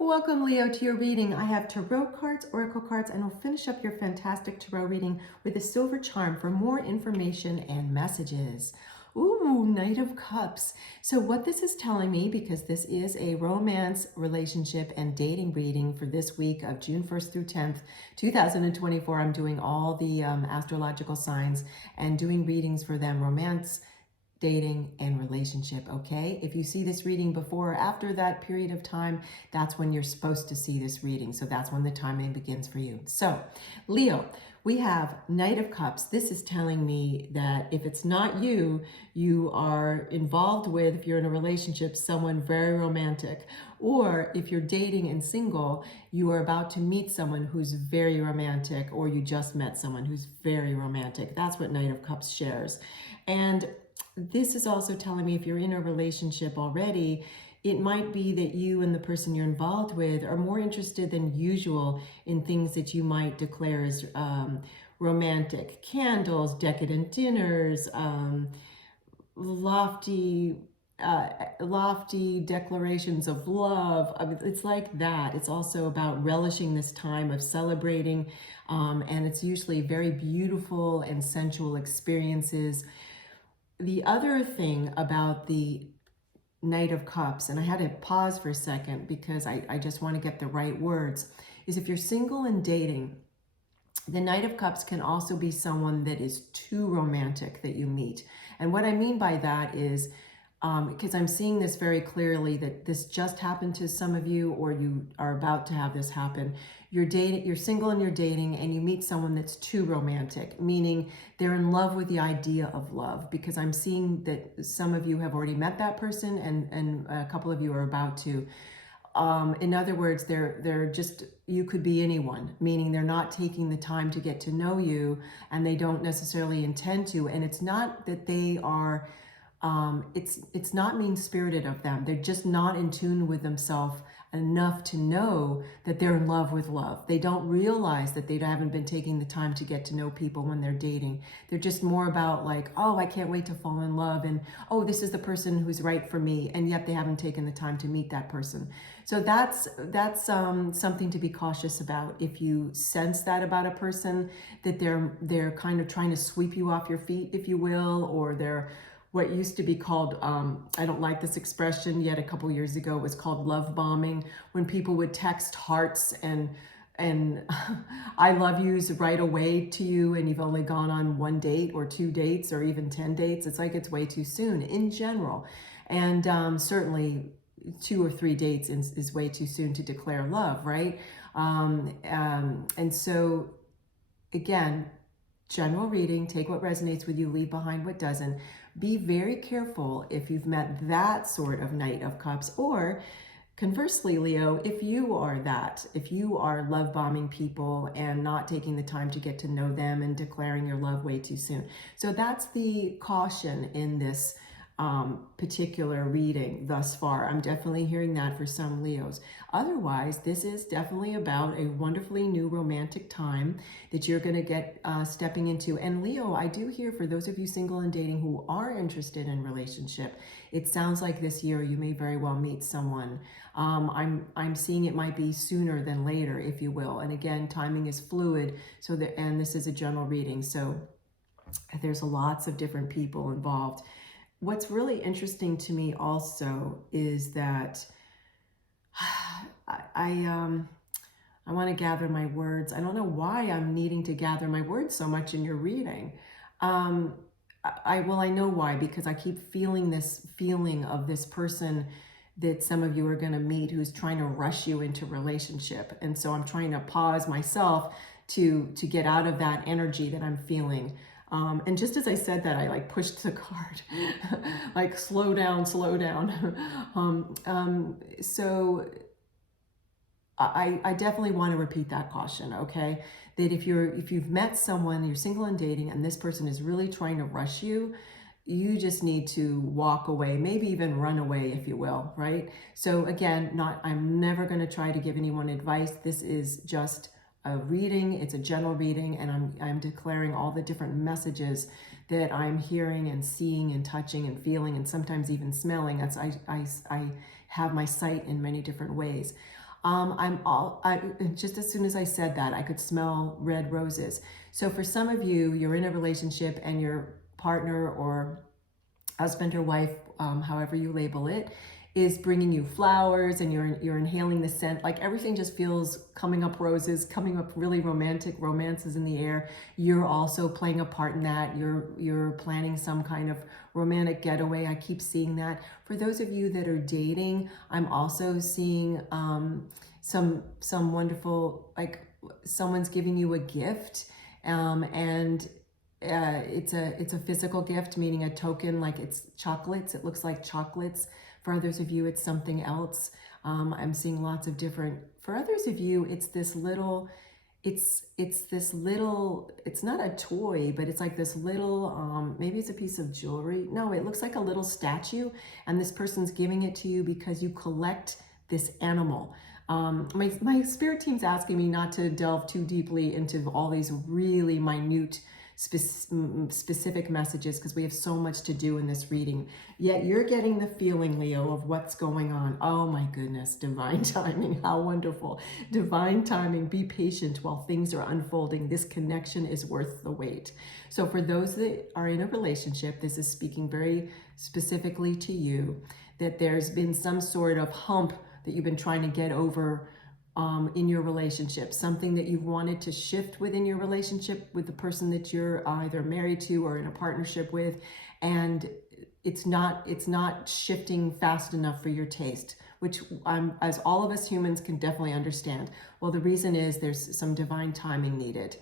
Welcome, Leo, to your reading. I have tarot cards, oracle cards, and we'll finish up your fantastic tarot reading with a silver charm for more information and messages. Ooh, Knight of Cups. So what this is telling me, because this is a romance, relationship, and dating reading for this week of June 1st through 10th, 2024, I'm doing all the astrological signs and doing readings for them, romance, dating, and relationship. Okay, if you see this reading before or after that period of time, that's when you're supposed to see this reading. So that's when the timing begins for you. So Leo, we have Knight of Cups. This is telling me that if it's not you, you are involved with, if you're in a relationship, someone very romantic, or if you're dating and single, you are about to meet someone who's very romantic, or you just met someone who's very romantic. That's what Knight of Cups shares. And this is also telling me if you're in a relationship already, it might be that you and the person you're involved with are more interested than usual in things that you might declare as romantic. Candles, decadent dinners, lofty lofty declarations of love. I mean, it's like that. It's also about relishing this time of celebrating, and it's usually very beautiful and sensual experiences. The other thing about the Knight of Cups, and I had to pause for a second because I just want to get the right words, is if you're single and dating, the Knight of Cups can also be someone that is too romantic that you meet. And what I mean by that is, because I'm seeing this very clearly, that this just happened to some of you, or you are about to have this happen. You're dating, you're single and you're dating, and you meet someone that's too romantic, meaning they're in love with the idea of love. Because I'm seeing that some of you have already met that person, and a couple of you are about to. In other words, they're just, you could be anyone, meaning they're not taking the time to get to know you, and they don't necessarily intend to. And it's not that they are it's not mean-spirited of them. They're just not in tune with themselves enough to know that they're in love with love. They don't realize that they haven't been taking the time to get to know people when they're dating. They're just more about like, oh, I can't wait to fall in love, and oh, this is the person who's right for me, and yet they haven't taken the time to meet that person. So that's something to be cautious about. If you sense that about a person, that they're kind of trying to sweep you off your feet, if you will, or they're what used to be called, I don't like this expression, yet a couple years ago it was called love bombing, when people would text hearts and I love yous right away to you, and you've only gone on one date or two dates or even 10 dates. It's like it's way too soon in general. And certainly 2 or 3 dates is way too soon to declare love, right? And so again, general reading, take what resonates with you, leave behind what doesn't. Be very careful if you've met that sort of Knight of Cups, or conversely, Leo, if you are that, if you are love bombing people and not taking the time to get to know them and declaring your love way too soon. So that's the caution in this particular reading thus far. I'm definitely hearing that for some Leos. Otherwise, this is definitely about a wonderfully new romantic time that you're going to get stepping into. And Leo, I do hear, for those of you single and dating who are interested in relationship, it sounds like this year you may very well meet someone. I'm seeing it might be sooner than later, if you will. And again, timing is fluid. So and this is a general reading, so there's lots of different people involved. What's really interesting to me also is that I want to gather my words. I don't know why I'm needing to gather my words so much in your reading. Well, I know why, because I keep feeling this feeling of this person that some of you are going to meet who's trying to rush you into relationship. And so I'm trying to pause myself to get out of that energy that I'm feeling. And just as I said that, I like pushed the card, like slow down, slow down. So I definitely want to repeat that caution, okay? That if you've met someone, you're single and dating, and this person is really trying to rush you, you just need to walk away, maybe even run away, if you will, right? So again, I'm never going to try to give anyone advice. This is just a reading. It's a general reading, and I'm declaring all the different messages that I'm hearing and seeing and touching and feeling, and sometimes even smelling. I have my sight in many different ways. Just as soon as I said that, I could smell red roses. So for some of you, you're in a relationship and your partner or husband or wife, however you label it, is bringing you flowers, and you're inhaling the scent. Like everything just feels coming up roses, coming up really romantic, romances in the air. You're also playing a part in that. You're planning some kind of romantic getaway. I keep seeing that. For those of you that are dating, I'm also seeing some wonderful, like someone's giving you a gift, and it's a physical gift, meaning a token, like it's chocolates. It looks like chocolates. For others of you, it's something else. I'm seeing lots of different. For others of you, it's this little. It's this little. It's not a toy, but it's like this little. Maybe it's a piece of jewelry. No, it looks like a little statue, and this person's giving it to you because you collect this animal. My spirit team's asking me not to delve too deeply into all these really minute specific messages because we have so much to do in this reading. Yet you're getting the feeling, Leo, of what's going on. Oh my goodness, divine timing. How wonderful. Divine timing. Be patient while things are unfolding. This connection is worth the wait. So for those that are in a relationship, this is speaking very specifically to you, that there's been some sort of hump that you've been trying to get over in your relationship, something that you've wanted to shift within your relationship with the person that you're either married to or in a partnership with, and it's not shifting fast enough for your taste, which as all of us humans can definitely understand. Well, the reason is there's some divine timing needed.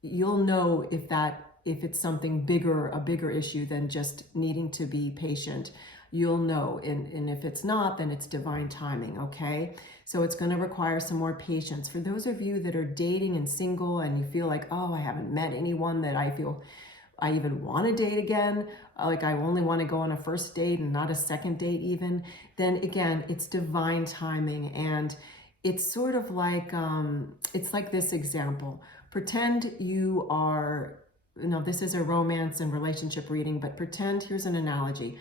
You'll know if it's something bigger, a bigger issue than just needing to be patient. You'll know, and if it's not, then it's divine timing, okay? So it's going to require some more patience. For those of you that are dating and single and you feel like, oh, I haven't met anyone that I feel I even want to date again, like I only want to go on a first date and not a second date even, then again, it's divine timing. And it's sort of like, it's like this example. Pretend you are, this is a romance and relationship reading, but pretend, here's an analogy.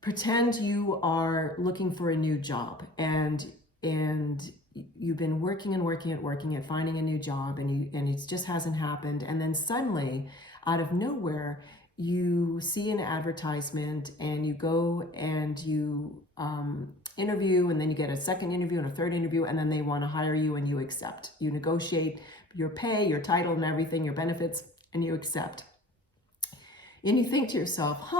Pretend you are looking for a new job and you've been working at finding a new job, and it just hasn't happened. And then suddenly, out of nowhere, you see an advertisement and you go and you interview, and then you get a second interview and a third interview, and then they want to hire you and you accept. You negotiate your pay, your title and everything, your benefits, and you accept. And you think to yourself,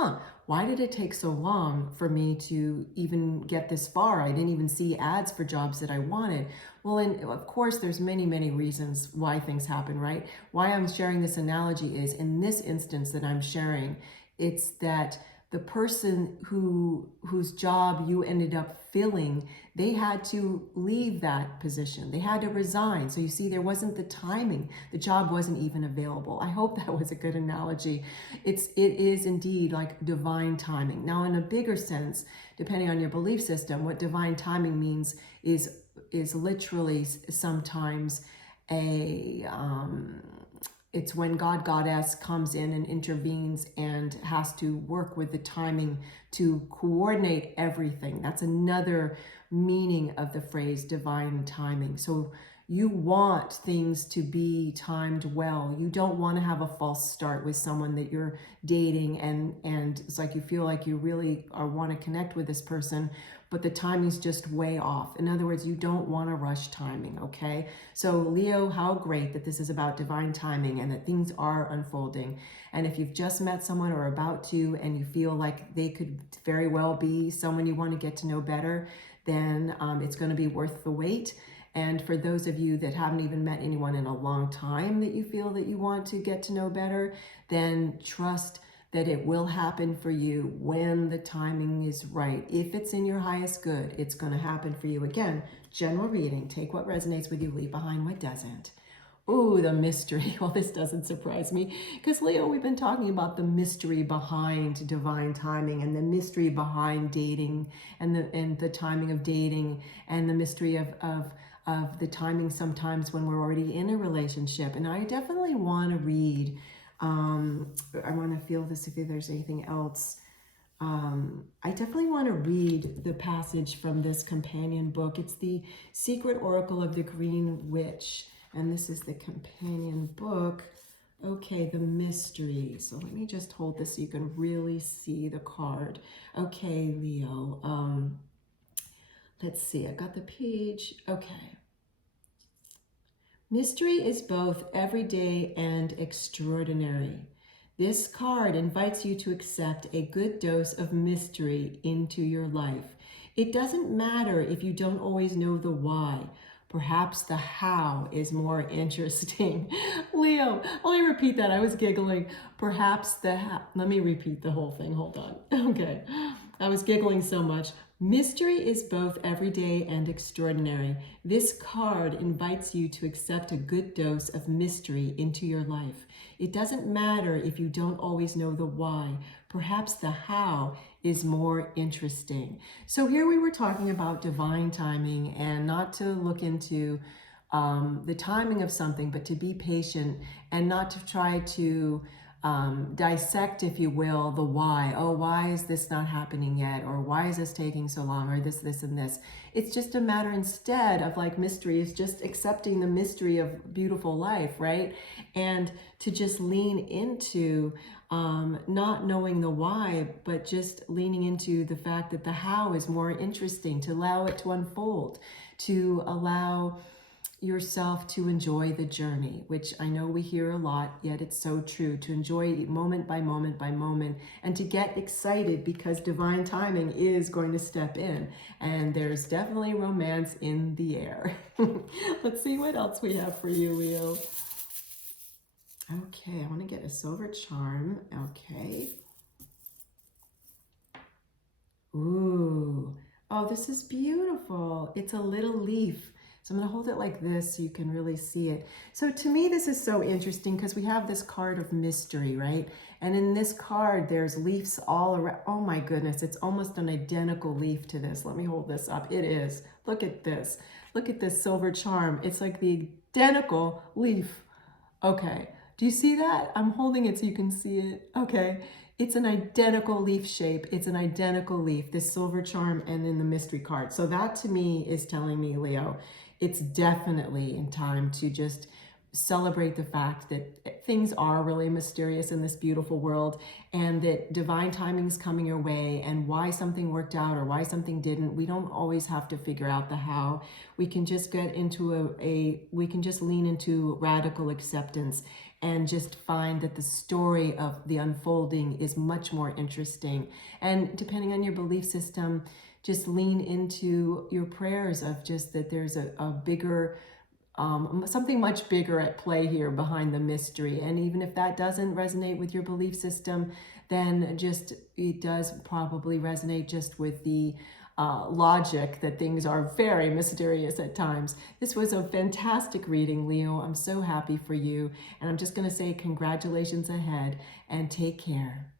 why did it take so long for me to even get this far? I didn't even see ads for jobs that I wanted. Well, and of course, there's many, many reasons why things happen, right? Why I'm sharing this analogy is, in this instance that I'm sharing, it's that the person whose job you ended up filling, they had to leave that position. They had to resign. So you see, there wasn't the timing. The job wasn't even available. I hope that was a good analogy. It is indeed like divine timing. Now, in a bigger sense, depending on your belief system, what divine timing means is literally sometimes it's when God, Goddess comes in and intervenes and has to work with the timing to coordinate everything. That's another meaning of the phrase divine timing. So you want things to be timed well. You don't want to have a false start with someone that you're dating and it's like you feel like you really want to connect with this person, but the timing's just way off. In other words, you don't want to rush timing, okay? So Leo, how great that this is about divine timing and that things are unfolding. And if you've just met someone or about to, and you feel like they could very well be someone you want to get to know better, then it's going to be worth the wait. And for those of you that haven't even met anyone in a long time that you feel that you want to get to know better, then trust that it will happen for you when the timing is right. If it's in your highest good, it's going to happen for you. Again, general reading. Take what resonates with you, leave behind what doesn't. Ooh, the mystery. Well, this doesn't surprise me because, Leo, we've been talking about the mystery behind divine timing and the mystery behind dating and the timing of dating and the mystery of the timing sometimes when we're already in a relationship. And I definitely want to read, I want to feel this if there's anything else. I definitely want to read the passage from this companion book. It's The Secret Oracle of the Green Witch, and this is the companion book. Okay, the mystery. So let me just hold this so you can really see the card. Okay, Leo. Let's see, I got the page. Okay. Mystery is both everyday and extraordinary. This card invites you to accept a good dose of mystery into your life. It doesn't matter if you don't always know the why. Perhaps the how is more interesting. Leo, let me repeat that. I was giggling. Perhaps the how. Let me repeat the whole thing. Hold on. Okay. I was giggling so much. Mystery is both everyday and extraordinary. This card invites you to accept a good dose of mystery into your life. It doesn't matter if you don't always know the why. Perhaps the how is more interesting. So here we were talking about divine timing, and not to look into the timing of something, but to be patient and not to try to dissect, if you will, the why. Oh, why is this not happening yet? Or why is this taking so long? Or this, and this. It's just a matter instead of, like, mystery is just accepting the mystery of beautiful life, right? And to just lean into not knowing the why, but just leaning into the fact that the how is more interesting, to allow it to unfold, to allow yourself to enjoy the journey, which I know we hear a lot, yet it's so true, to enjoy it moment by moment by moment, and to get excited because divine timing is going to step in, and there's definitely romance in the air. Let's see what else we have for you, Leo. Okay, I want to get a silver charm. Okay. Ooh. Oh, this is beautiful. It's a little leaf. So I'm going to hold it like this so you can really see it. So to me, this is so interesting because we have this card of mystery, right? And in this card, there's leaves all around. Oh my goodness, it's almost an identical leaf to this. Let me hold this up. It is. Look at this. Look at this silver charm. It's like the identical leaf. Okay. Do you see that? I'm holding it so you can see it. Okay. It's an identical leaf shape. It's an identical leaf, this silver charm and then the mystery card. So that to me is telling me, Leo, it's definitely in time to just celebrate the fact that things are really mysterious in this beautiful world, and that divine timing is coming your way, and why something worked out or why something didn't. We don't always have to figure out the how. We can just get into we can just lean into radical acceptance and just find that the story of the unfolding is much more interesting. And depending on your belief system, just lean into your prayers of just that there's a bigger, something much bigger at play here behind the mystery. And even if that doesn't resonate with your belief system, then just it does probably resonate just with the logic that things are very mysterious at times. This was a fantastic reading, Leo. I'm so happy for you. And I'm just going to say congratulations ahead and take care.